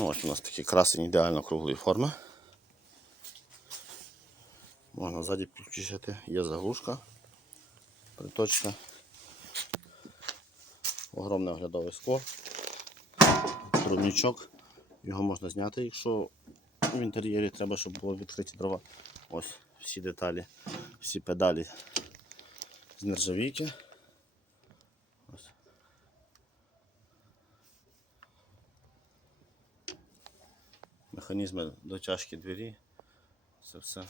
Ну, ось у нас такий красень ідеально круглої форми. Можна ззаді підключити, є заглушка, приточка, огромне оглядове скло, трубничок, його можна зняти, якщо в інтер'єрі треба, щоб було відкриті дрова. Ось всі деталі, всі педалі з нержавійки. Ось. Механізми дотяжки двері, це все.